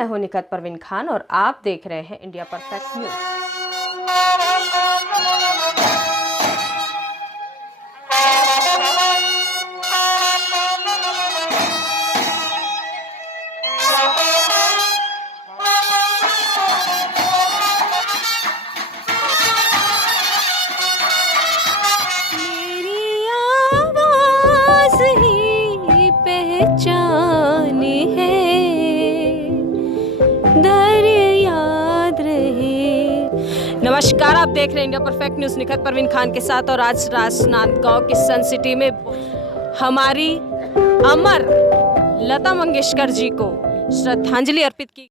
मैं हूं निखत परवीन खान और आप देख रहे हैं इंडिया परफेक्ट न्यूज। पहचान है, दर याद रहे। नमस्कार, आप देख रहे हैं India perfect news Nikhat Parveen Khan के साथ। और आज राजनांदगांव की सन सिटी में हमारी अमर लता मंगेशकर जी को श्रद्धांजलि अर्पित की।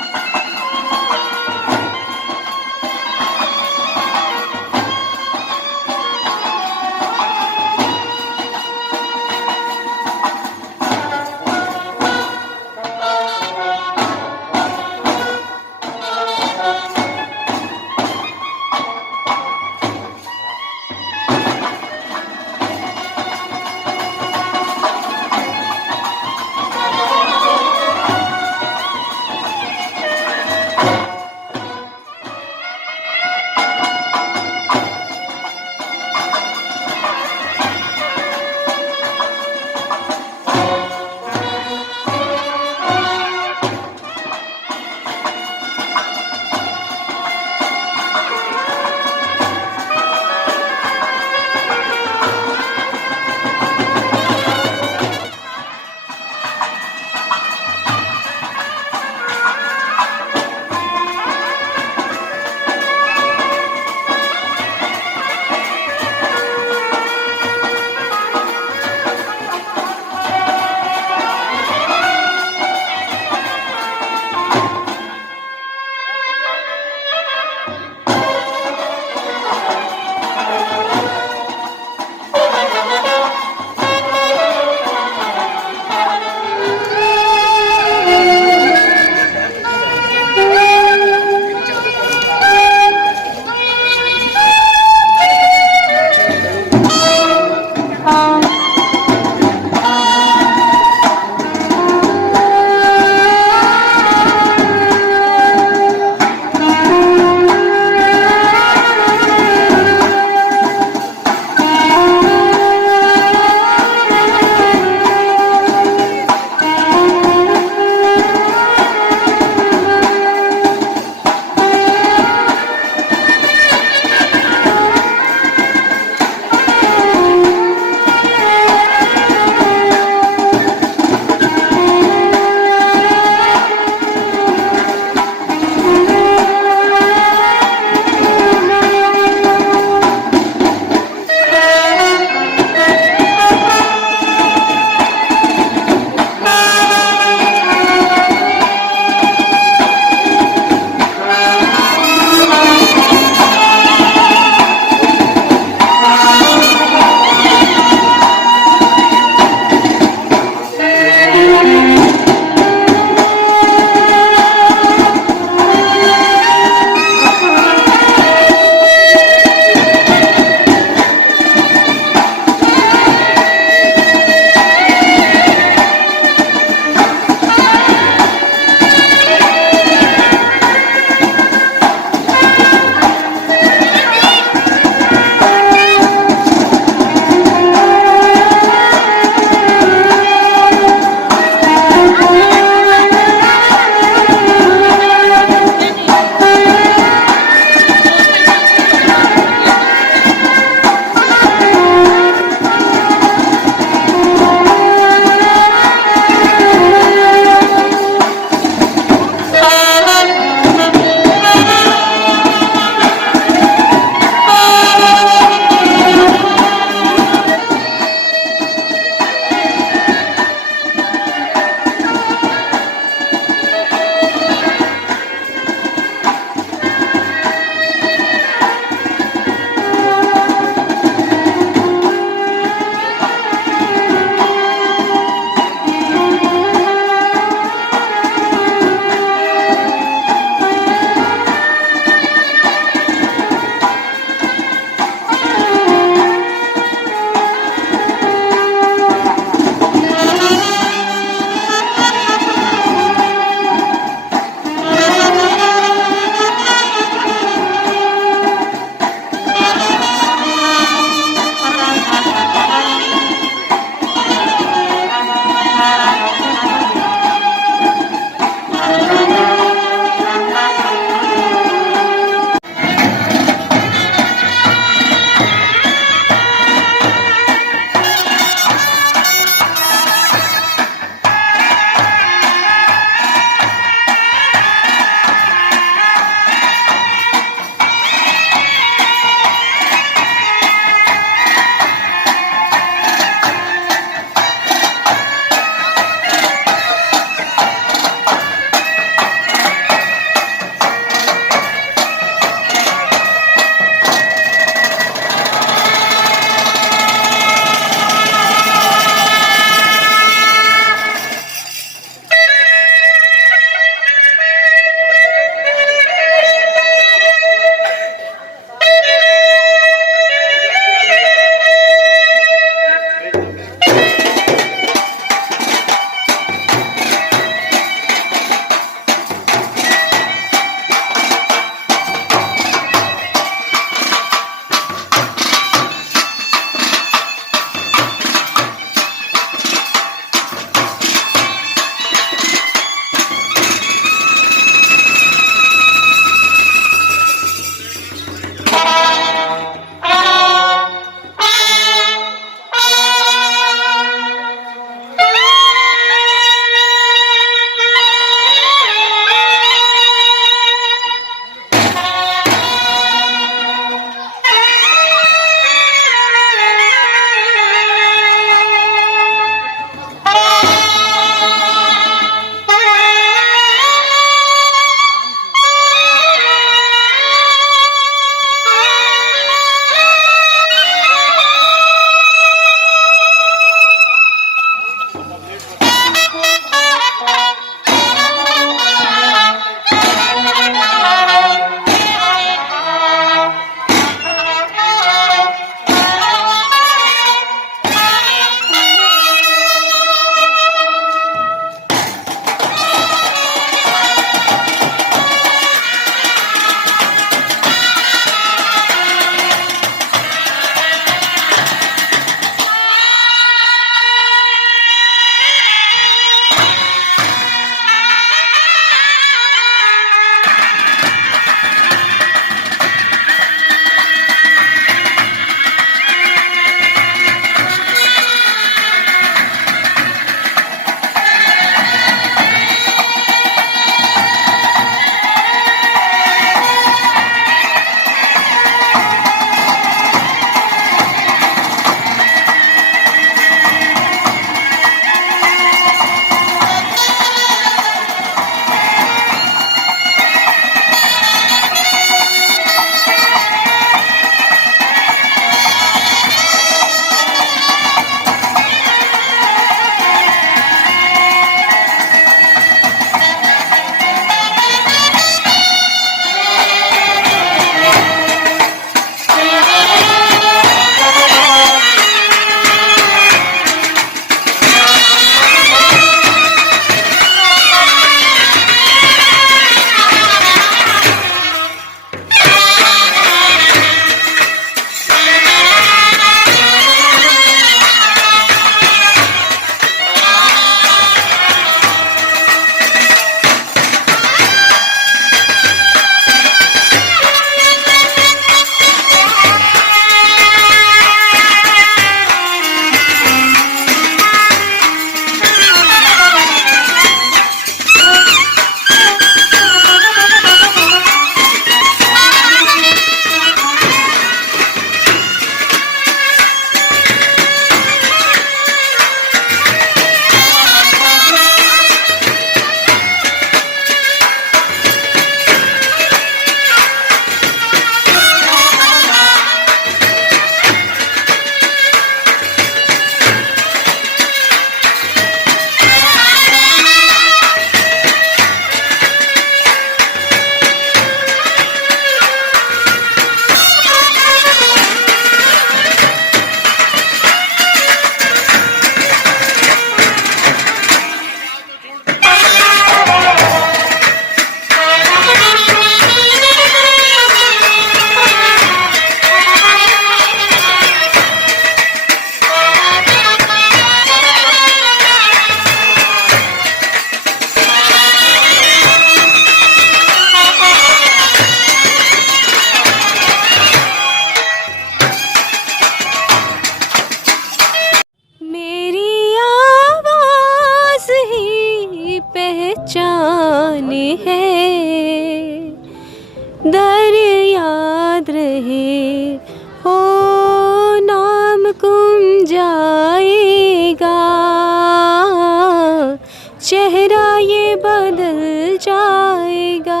बदल जाएगा।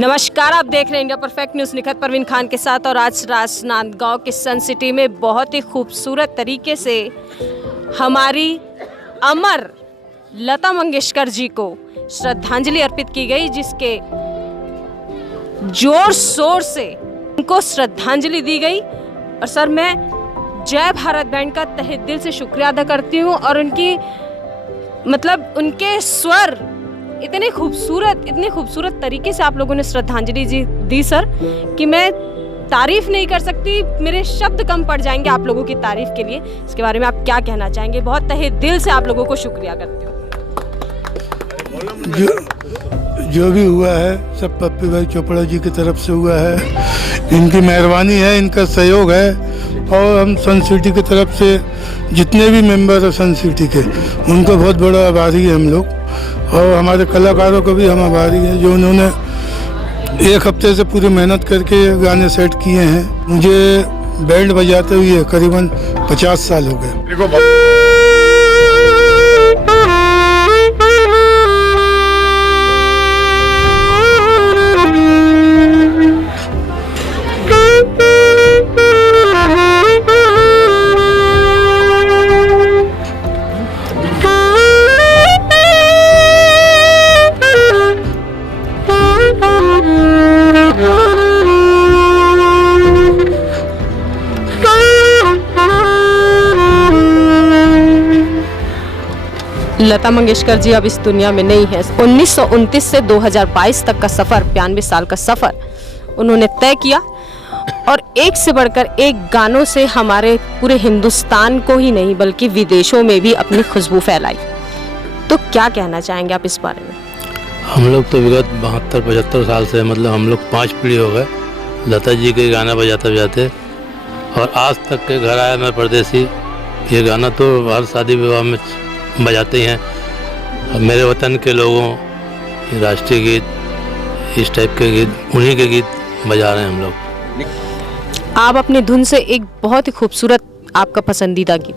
नमस्कार, आप देख रहे हैं India perfect news Nikhat Parveen Khan के साथ। और आज राजनांदगांव के सन सिटी में बहुत ही खूबसूरत तरीके से हमारी अमर लता मंगेशकर जी को श्रद्धांजलि अर्पित की गई, जिसके जोर शोर से उनको श्रद्धांजलि दी गई। और सर, मैं जय भारत बैंड का तहे दिल से शुक्रिया अदा करती हूँ। और उनकी उनके स्वर इतने खूबसूरत तरीके से आप लोगों ने श्रद्धांजलि जी दी सर, कि मैं तारीफ नहीं कर सकती, मेरे शब्द कम पड़ जाएंगे आप लोगों की तारीफ के लिए। इसके बारे में आप क्या कहना चाहेंगे? बहुत तहे दिल से आप लोगों को शुक्रिया करती हूँ। जो भी हुआ है सब पप्पी भाई चोपड़ा जी की तरफ से हुआ है। इनकी मेहरबानी है, इनका सहयोग है। और हम सन सिटी की तरफ से जितने भी मेंबर हैं सन सिटी के, उनको बहुत बड़ा आभारी है हम लोग। और हमारे कलाकारों को भी हम आभारी हैं, जो उन्होंने एक हफ्ते से पूरी मेहनत करके गाने सेट किए हैं। मुझे बैंड बजाते हुए करीबन 50 साल हो गए। लता मंगेशकर जी अब इस दुनिया में नहीं है। 1929 से 2022 तक का सफ़र, 92 साल का सफ़र उन्होंने तय किया। और एक से बढ़कर एक गानों से हमारे पूरे हिंदुस्तान को ही नहीं बल्कि विदेशों में भी अपनी खुशबू फैलाई। तो क्या कहना चाहेंगे आप इस बारे में? हम लोग तो विगत 72-75 साल से हम लोग 5 पीढ़ी हो गए लता जी के गाना बजाते बजाते। और आज तक के घर आया मैं परदेसी, ये गाना तो हर शादी विवाह में बजाते हैं। मेरे वतन के लोगों, ये राष्ट्रीय गीत, इस टाइप के गीत, उन्हीं के गीत बजा रहे हैं हम लोग। आप अपनी धुन से एक बहुत ही खूबसूरत आपका पसंदीदा गीत।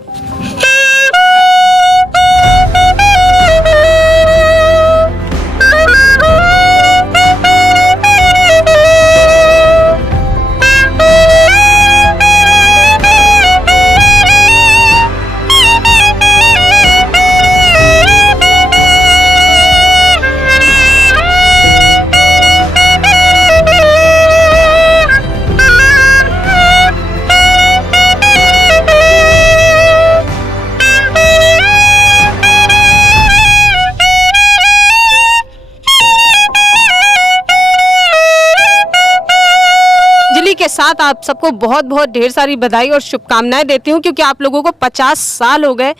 के साथ आप सबको बहुत बहुत ढेर सारी बधाई और शुभकामनाएं देती हूं, क्योंकि आप लोगों को 50 साल हो गए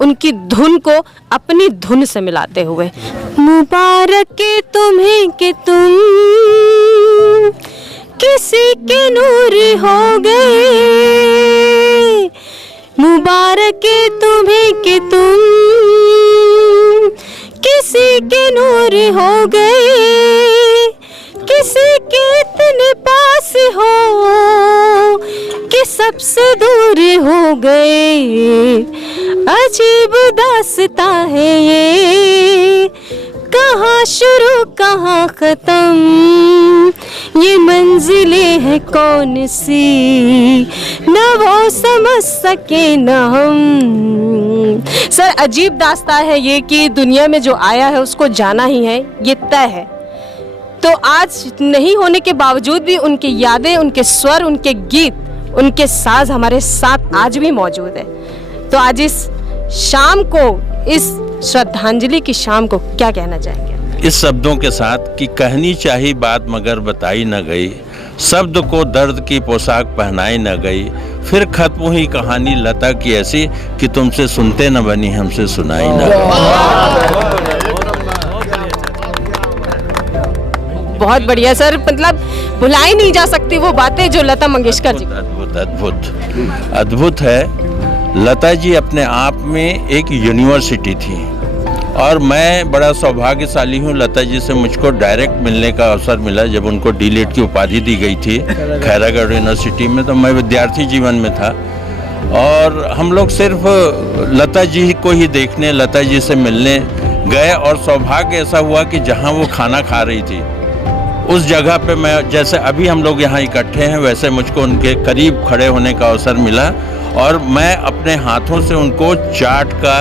उनकी धुन को अपनी धुन से मिलाते हुए। मुबारक के तुम्हें कि तुम किसी के नूर हो गए, मुबारक के तुम्हें कि तुम किसी के नूर हो गए, किसी के इतने पास हो कि सबसे दूर हो गए। अजीब दास्ता है ये, कहाँ शुरू कहाँ खत्म, ये मंजिलें हैं कौन सी, न वो समझ सके न हम। सर, अजीब दास्ता है ये कि दुनिया में जो आया है उसको जाना ही है, ये तय है। तो आज नहीं होने के बावजूद भी उनकी यादें, उनके स्वर, उनके गीत, उनके साज हमारे साथ आज भी मौजूद है। तो आज इस शाम को, इस श्रद्धांजलि की शाम को क्या कहना चाहेंगे? इस शब्दों के साथ कि कहनी चाहिए बात मगर बताई न गई, शब्द को दर्द की पोशाक पहनाई न गई, फिर खत्म हुई कहानी लता की ऐसी कि तुमसे सुनते न बनी हमसे सुनाई न गई। बहुत बढ़िया सर, भुलाई नहीं जा सकती वो बातें जो लता मंगेशकर जी। अद्भुत अद्भुत अद्भुत है। लता जी अपने आप में एक यूनिवर्सिटी थी और मैं बड़ा सौभाग्यशाली हूँ। लता जी से मुझको डायरेक्ट मिलने का अवसर मिला जब उनको डीलिट की उपाधि दी गई थी खैरागढ़ यूनिवर्सिटी में, तो मैं विद्यार्थी जीवन में था और हम लोग सिर्फ लता जी को ही देखने, लता जी से मिलने गए और सौभाग्य ऐसा हुआ कि जहाँ वो खाना खा रही थी उस जगह पे मैं, जैसे अभी हम लोग यहाँ इकट्ठे हैं, वैसे मुझको उनके करीब खड़े होने का अवसर मिला और मैं अपने हाथों से उनको चाट का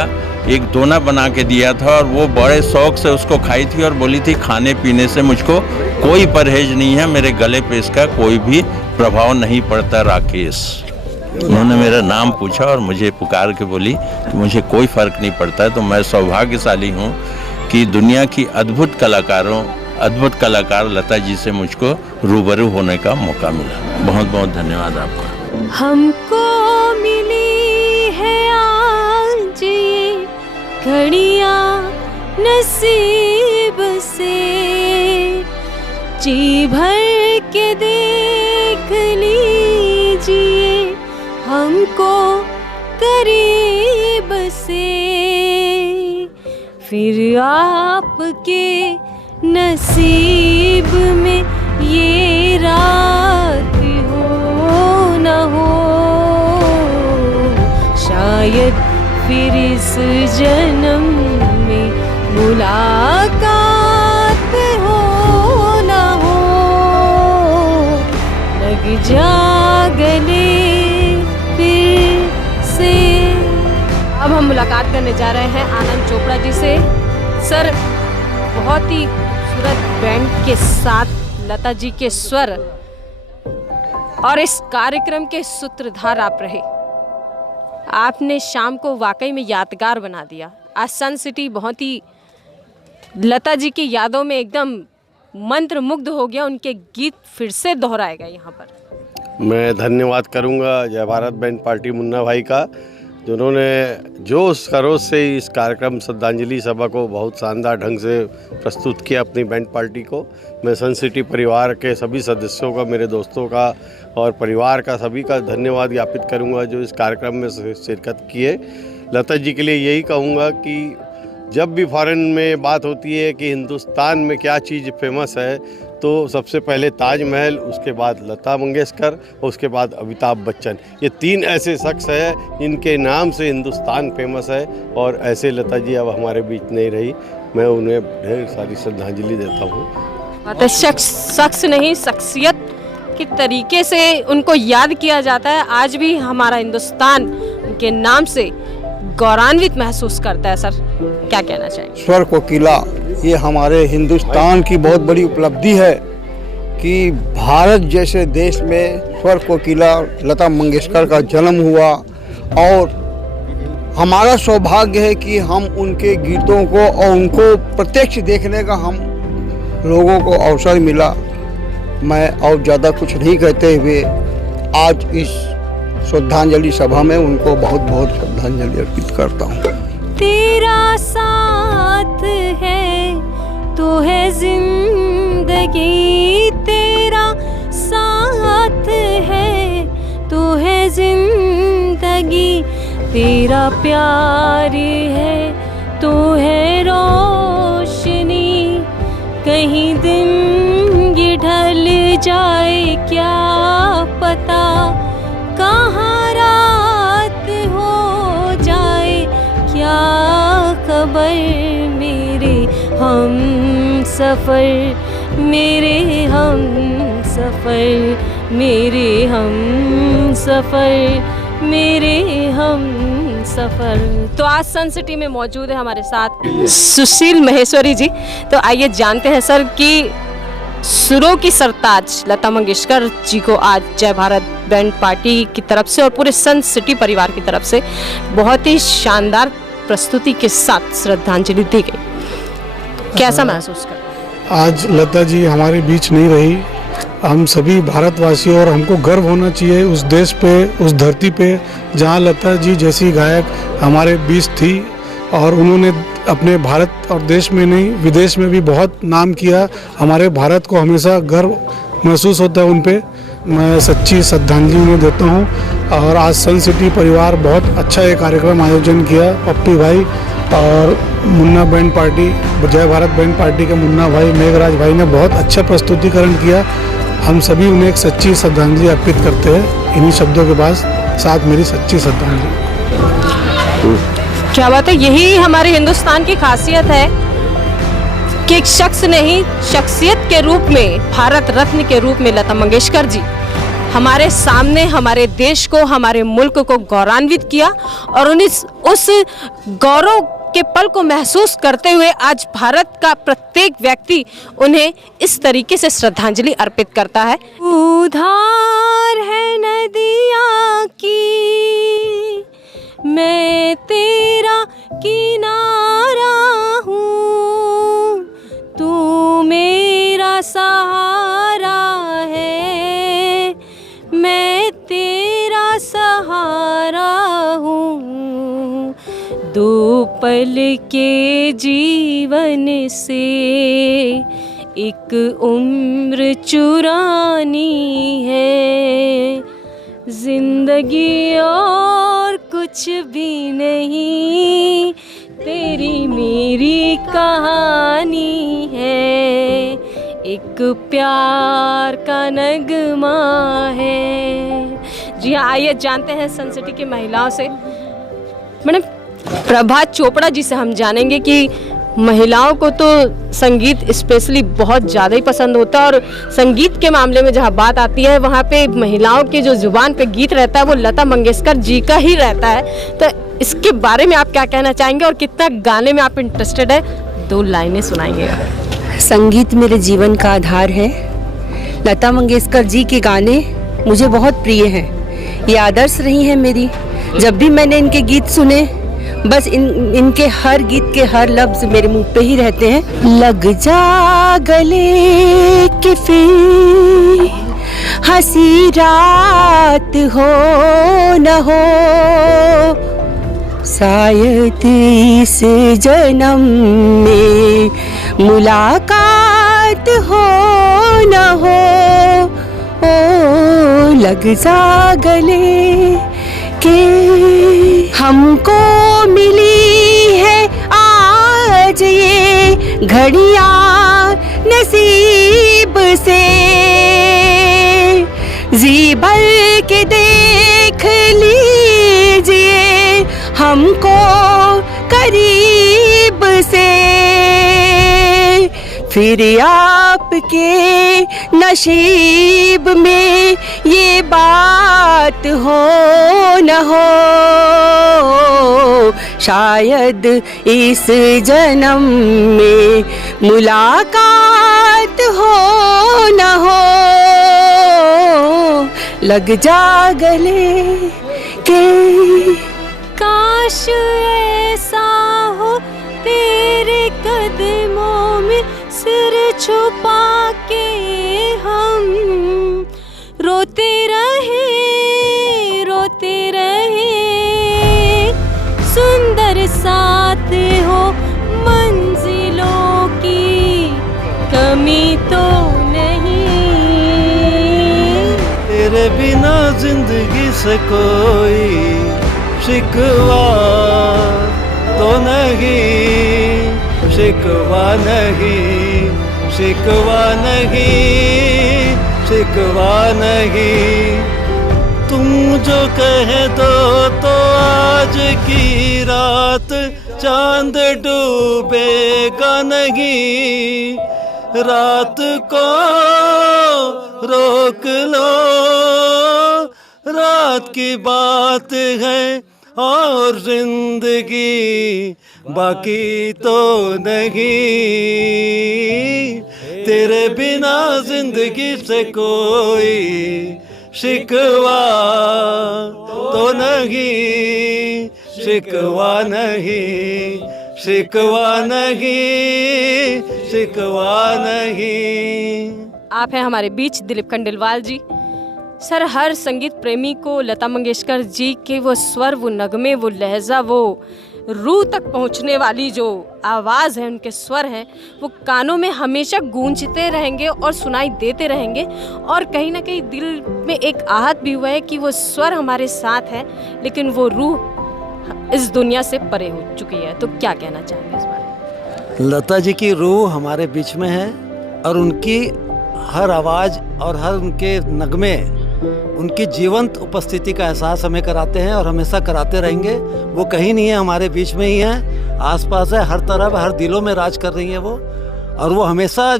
एक दोना बना के दिया था और वो बड़े शौक से उसको खाई थी और बोली थी खाने पीने से मुझको कोई परहेज नहीं है, मेरे गले पे इसका कोई भी प्रभाव नहीं पड़ता राकेश। उन्होंने मेरा नाम पूछा और मुझे पुकार के बोली कि मुझे कोई फ़र्क नहीं पड़ता है। तो मैं सौभाग्यशाली हूँ कि दुनिया की अद्भुत कलाकार लता जी से मुझको रूबरू होने का मौका मिला। बहुत बहुत धन्यवाद आपका। हमको मिली है आज ये घड़ियाँ नसीब से, जी भर के देख लीजिए हमको करीब से, फिर आपके नसीब में ये रात हो न हो, शायद फिर इस जन्म में मुलाकात हो न हो, लग जा गले फिर से। अब हम मुलाकात करने जा रहे हैं आनंद चोपड़ा जी से। सर, बहुत ही खूबसूरत बैंड के साथ लता जी के स्वर और इस कार्यक्रम के सूत्रधार आप रहे। आपने शाम को वाकई में यादगार बना दिया। आज सन सिटी बहुत ही लता जी की यादों में एकदम मंत्रमुग्ध हो गया। उनके गीत फिर से दोहराए गए यहाँ पर। मैं धन्यवाद करूँगा जय भारत बैंड पार्टी मुन्ना भाई का, जिन्होंने जोश खरोश से इस कार्यक्रम श्रद्धांजलि सभा को बहुत शानदार ढंग से प्रस्तुत किया अपनी बैंड पार्टी को। मैं सन सिटी परिवार के सभी सदस्यों का, मेरे दोस्तों का और परिवार का सभी का धन्यवाद ज्ञापित करूंगा जो इस कार्यक्रम में शिरकत किए। लता जी के लिए यही कहूँगा कि जब भी फॉरेन में बात होती है कि हिंदुस्तान में क्या चीज़ फेमस है, तो सबसे पहले ताजमहल, उसके बाद लता मंगेशकर और उसके बाद अमिताभ बच्चन। ये तीन ऐसे शख्स हैं जिनके नाम से हिंदुस्तान फेमस है और ऐसे लता जी अब हमारे बीच नहीं रही। मैं उन्हें ढेर सारी श्रद्धांजलि देता हूँ। शख्स नहीं, शख्सियत के तरीके से उनको याद किया जाता है। आज भी हमारा हिंदुस्तान उनके नाम से गौरवान्वित महसूस करता है। सर, क्या कहना चाहिए? स्वर कोकिला, ये हमारे हिंदुस्तान की बहुत बड़ी उपलब्धि है कि भारत जैसे देश में स्वर कोकिला लता मंगेशकर का जन्म हुआ और हमारा सौभाग्य है कि हम उनके गीतों को और उनको प्रत्यक्ष देखने का हम लोगों को अवसर मिला। मैं और ज़्यादा कुछ नहीं कहते हुए आज इस श्रद्धांजलि सभा में उनको बहुत बहुत श्रद्धांजलि अर्पित करता हूँ। तेरा साथ है तो है जिंदगी, तेरा साथ है तो है जिंदगी, तेरा प्यार है तो है रोशनी, कहीं दिन ये ढल जाए क्या पता, कहाँ रात हो जाए क्या खबर, मेरे हम सफ़र, मेरे हम सफ़र, मेरे हम सफ़र, मेरे हम सफ़र। तो आज सन सिटी में मौजूद है हमारे साथ सुशील महेश्वरी जी। तो आइए जानते हैं सर कि सुरों की सरताज लता मंगेशकर जी को आज जय भारत बैंड पार्टी की तरफ से और पूरे सन सिटी परिवार की तरफ से बहुत ही शानदार प्रस्तुति के साथ श्रद्धांजलि दी गई। कैसा महसूस कर? आज लता जी हमारे बीच नहीं रही। हम सभी भारतवासियों और हमको गर्व होना चाहिए उस देश पे, उस धरती पे जहाँ लता जी जैसी गायक हमारे बीच थी और उन्होंने अपने भारत और देश में नहीं विदेश में भी बहुत नाम किया। हमारे भारत को हमेशा गर्व महसूस होता है उन पे। मैं सच्ची श्रद्धांजलि उन्हें देता हूँ। और आज सन सिटी परिवार बहुत अच्छा ये कार्यक्रम आयोजन किया। पप्पी भाई और मुन्ना बैंड पार्टी, जय भारत बैंड पार्टी के मुन्ना भाई, मेघराज भाई ने बहुत अच्छा प्रस्तुतिकरण किया। हम सभी उन्हें एक सच्ची श्रद्धांजलि अर्पित करते हैं। इन्हीं शब्दों के बाद साथ मेरी सच्ची श्रद्धांजलि। क्या बात है, यही हमारे हिंदुस्तान की खासियत है कि एक शख्स नहीं, शख्सियत के रूप में, भारत रत्न के रूप में लता मंगेशकर जी हमारे सामने हमारे देश को, हमारे मुल्क को गौरवान्वित किया और उस गौरव के पल को महसूस करते हुए आज भारत का प्रत्येक व्यक्ति उन्हें इस तरीके से श्रद्धांजलि अर्पित करता है। उधार है नदियाँ की, मैं तेरा किनारा हूँ, तू मेरा सहारा है, मैं तेरा सहारा हूँ। दो पल के जीवन से एक उम्र चुरानी है, जिंदगी और कुछ भी नहीं, तेरी मेरी कहानी है, एक प्यार का नगमा है। जी हाँ, आइए जानते हैं सन सिटी की महिलाओं से। मैडम, प्रभात चोपड़ा जी से हम जानेंगे कि महिलाओं को तो संगीत स्पेशली बहुत ज़्यादा ही पसंद होता है और संगीत के मामले में जहाँ बात आती है वहाँ पे महिलाओं के जो जुबान पे गीत रहता है वो लता मंगेशकर जी का ही रहता है। तो इसके बारे में आप क्या कहना चाहेंगे और कितना गाने में आप इंटरेस्टेड है? 2 लाइनें सुनाएंगे। संगीत मेरे जीवन का आधार है। लता मंगेशकर जी के गाने मुझे बहुत प्रिय हैं। ये आदर्श रही हैं मेरी। जब भी मैंने इनके गीत सुने, बस इनके हर गीत के हर लफ्ज मेरे मुंह पे ही रहते हैं। लग जा गले कि फिर हंसी रात हो न हो, शायद इस जन्म में मुलाकात हो न हो। ओ लग जा गले के हमको मिली है आज ये घड़ियां नसीब से, जी भर के देख लीजिए हमको करीब से, फिर आपके नसीब में ये बात हो न हो, शायद इस जन्म में मुलाकात हो न हो। लग जा गले के काश ऐसा हो तेरे कदमों में सिर छुपा के हम रोते रहे, सुंदर साथ हो मंजिलों की कमी तो नहीं। तेरे बिना जिंदगी से कोई शिकवा तो नहीं, शिकवा नहीं, शिकवा नहीं, शिकवा नहीं। तुम जो कह दो तो आज की रात चांद डूबेगा नहीं, रात को रोक लो, रात की बात है और जिंदगी बाकी तो नहीं। तेरे बिना जिंदगी से कोई शिकवा तो नहीं, शिकवा नहीं, शिकवा नहीं, शिकवा नहीं। आप हैं हमारे बीच दिलीप खंडेलवाल जी। सर, हर संगीत प्रेमी को लता मंगेशकर जी के वो स्वर, वो नगमे, वो लहजा, वो रूह तक पहुंचने वाली जो आवाज़ है, उनके स्वर हैं, वो कानों में हमेशा गूंजते रहेंगे और सुनाई देते रहेंगे। और कहीं ना कहीं दिल में एक आहत भी हुआ है कि वो स्वर हमारे साथ है लेकिन वो रूह इस दुनिया से परे हो चुकी है। तो क्या कहना चाहेंगे इस बारे में? लता जी की रूह हमारे बीच में है और उनकी हर आवाज़ और हर उनके नगमे उनकी जीवंत उपस्थिति का एहसास हमें कराते हैं और हमेशा कराते रहेंगे। वो कहीं नहीं है, हमारे बीच में ही है, आसपास है, हर तरफ, हर दिलों में राज कर रही हैं वो, और वो हमेशा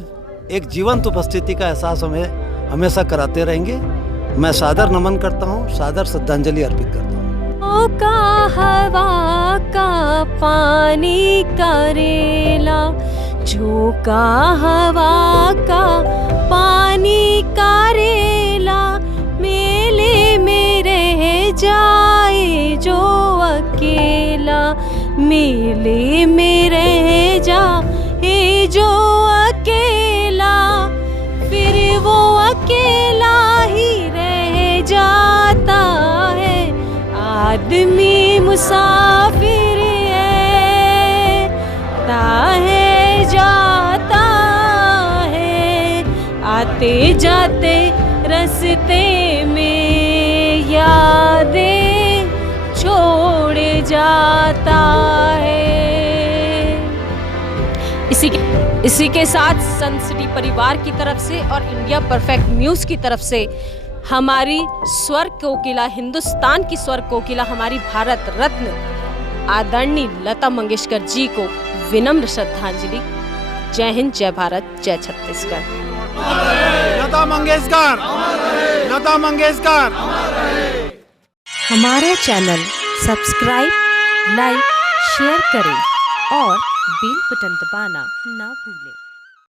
एक जीवंत उपस्थिति का एहसास हमें हमेशा कराते रहेंगे। मैं सादर नमन करता हूँ, सादर श्रद्धांजलि अर्पित करता हूँ। का हवा का पानी करेला, झोंका हवा का पानी करेला, मेले में रह जाए जो अकेला, मेले में रह जाए जो अकेला, फिर वो अकेला ही रह जाता है। आदमी मुसाफिर है, ताहे जाता है, आते जाते रास्ते में यादें छोड़ जाता है। इसी के साथ सन सिटी परिवार की तरफ से और इंडिया परफेक्ट न्यूज़ की तरफ से हमारी स्वर कोकिला, हिंदुस्तान की स्वर कोकिला, हमारी भारत रत्न आदरणीय लता मंगेशकर जी को विनम्र श्रद्धांजलि। जय हिंद, जय भारत, जय छत्तीसगढ़। लता मंगेशकर, लता मंगेशकर। हमारा चैनल सब्सक्राइब, लाइक, शेयर करें और बेल बटन दबाना ना भूलें।